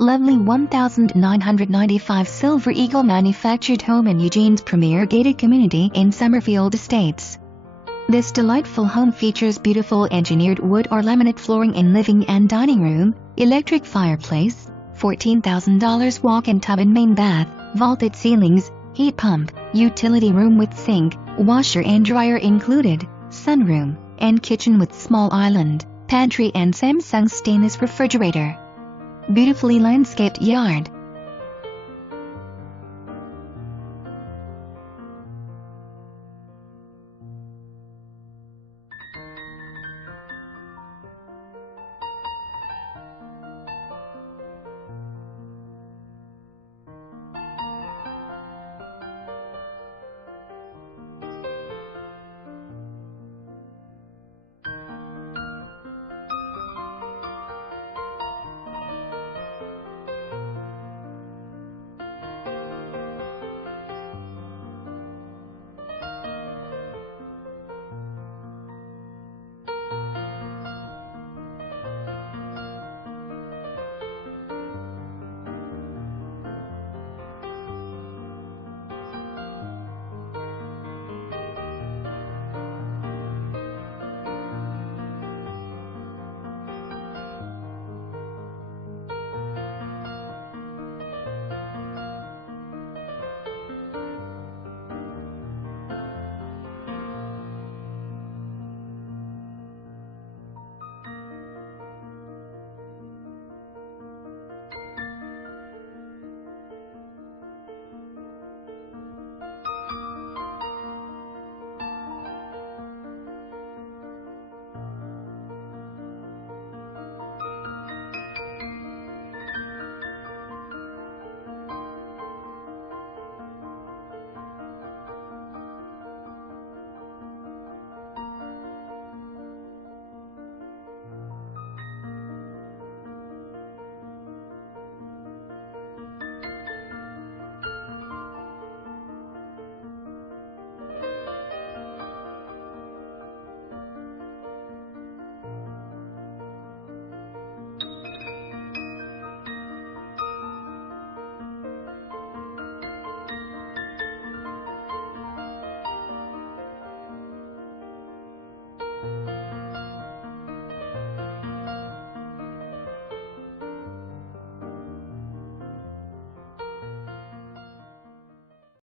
Lovely 1995 Silver Eagle manufactured home in Eugene's premier gated community in Summerfield Estates. This delightful home features beautiful engineered wood or laminate flooring in living and dining room, electric fireplace, $14,000 walk-in tub and main bath, vaulted ceilings, heat pump, utility room with sink, washer and dryer included, sunroom, and kitchen with small island, pantry and Samsung stainless refrigerator. Beautifully landscaped yard.